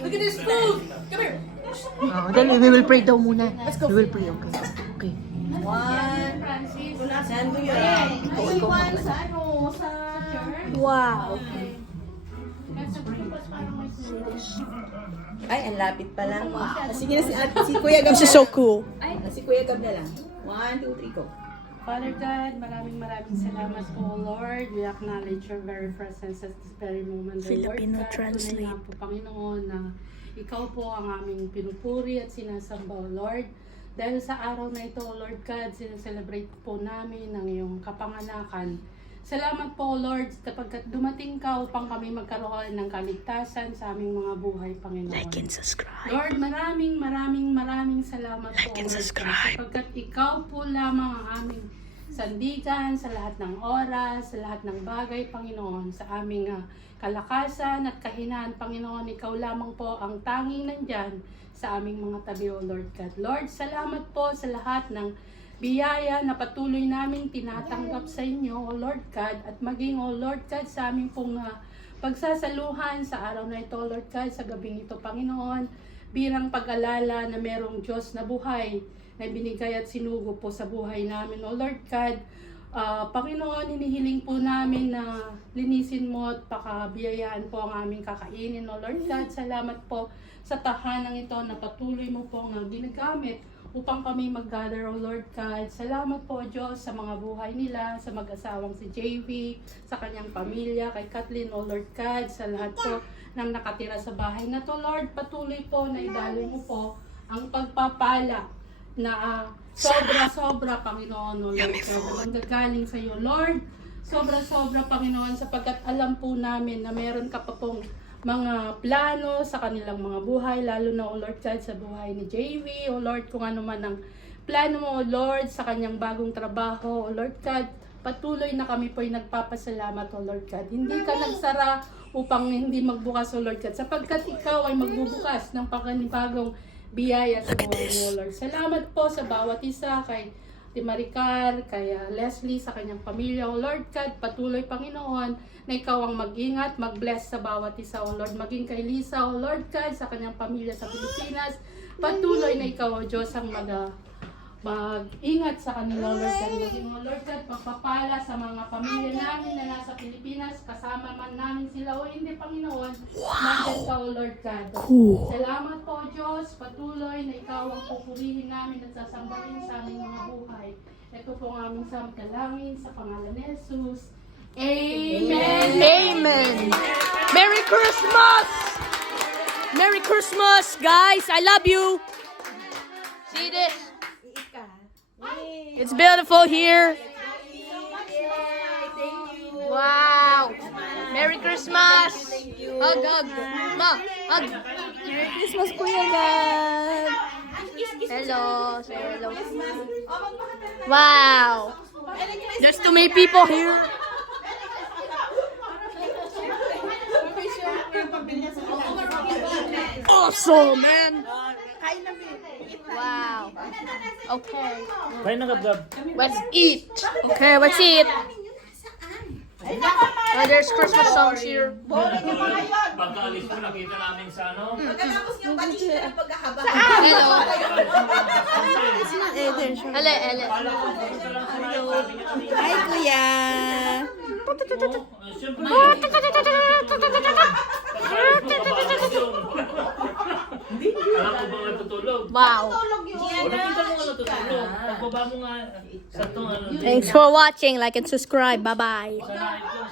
Look at this food. Come here. Then we will pray daw muna. We will pray, okay. Okay. One. Saan mo yun? Wow. Ay, ang lapit pa lang. Sige na si Kuya Gab. This is so cool. Si Kuya Gab na lang. 1, 2, 3, go. Father God, maraming salamat po, Lord. We acknowledge your very presence at this very moment. Filipino Lord God, translate. tunay nga po, Panginoon, na ikaw po ang aming pinupuri at sinasamba, Lord. Dahil sa araw na ito, Lord God, sineselebrate po namin ang iyong kapanganakan. Salamat po, Lord, kapag dumating ka upang kami magkaroon ng kaligtasan sa aming mga buhay, Panginoon. Like and subscribe. Lord, maraming salamat po, and Lord, subscribe. sapagkat ikaw po lamang ang aming sandigan sa lahat ng oras, sa lahat ng bagay, Panginoon, sa aming kalakasan at kahinaan, Panginoon, ikaw lamang po ang tanging nandyan sa aming mga tabi, O Lord God. Lord, salamat po sa lahat ng biyaya na patuloy namin tinatanggap sa inyo, O Lord God, at maging, O Lord God, sa aming pong pagsasaluhan sa araw na ito, Lord God, sa gabing ito, Panginoon, birang pag-alala na merong Diyos na buhay na binigay at sinugo po sa buhay namin, O Lord God. Panginoon, hinihiling po namin na linisin mo at pakabiyayaan po ang aming kakainin, O Lord God. Salamat po sa tahanang ito na patuloy mo pong ginagamit upang kami mag-gather, O Lord God. Salamat po, Diyos, sa mga buhay nila, sa mag-asawang si JV, sa kanyang pamilya, kay Kathleen, O Lord God, sa lahat po ng nakatira sa bahay na to, Lord. Patuloy po na idaloy mo po ang pagpapala na sobra-sobra, Panginoon, O Lord God. Ang gagaling sa iyo, Lord. Sobra-sobra, Panginoon, sapagkat alam po namin na meron ka pa pong mga plano sa kanilang mga buhay, lalo na, O Lord God, sa buhay ni JV, O Lord, kung ano man ang plano mo, O Lord, sa kanyang bagong trabaho, O Lord God, patuloy na kami po'y nagpapasalamat, O Lord God. Hindi ka nagsara upang hindi magbukas, O Lord God, sapagkat ikaw ay magbubukas ng panganibagong biyaya sa buhay mo, Lord. Salamat po sa bawat isa, kay Maricar, kay Leslie, sa kanyang pamilya, O Lord God, patuloy, Panginoon, na ikaw ang mag-ingat, mag-bless sa bawat isa, O Lord. Maging kay Lisa, O Lord God, sa kanyang pamilya sa Pilipinas, patuloy na ikaw, O Diyos, ang mag-ingat sa kanila, Lord God. Maging, O Lord God, pagpapala sa mga pamilya namin na nasa Pilipinas, kasama man namin sila o hindi, Panginoon, nandiyan ka, O Lord God. Salamat po, Diyos, patuloy na ikaw ang pupurihin namin at sasambahin sa aming mga buhay. Ito po ang aming samtalangin sa pangalan ni Jesus. Amen. Amen. Merry Christmas! Merry Christmas, guys! I love you! See this? It's beautiful here. Wow! Merry Christmas! Hug, hug! Ma, hug! Merry Christmas, Kuya Gab! Hello! Say hello. Wow! There's too many people here. Awesome, man! Wow. Okay. Kain na, Gab-Gab. Let's eat. Okay, let's eat. Oh, there's Christmas songs here. Pagkaalis mo, nakita namin sa ano? Pagkatapos niyong balita ng pagkahaba. Hello. Ale, ale. Kala ko, gusto lang sila yung sabi niya kanina. Hi, Kuya! Siyempre, pagkaalis mo, kabalas yun. Alam ko ba natutulog? Wow. O, nakita mo nga natutulog. Pagbaba mo nga sa itong ano. Thanks for watching. Like and subscribe. Bye-bye. Sa night ko.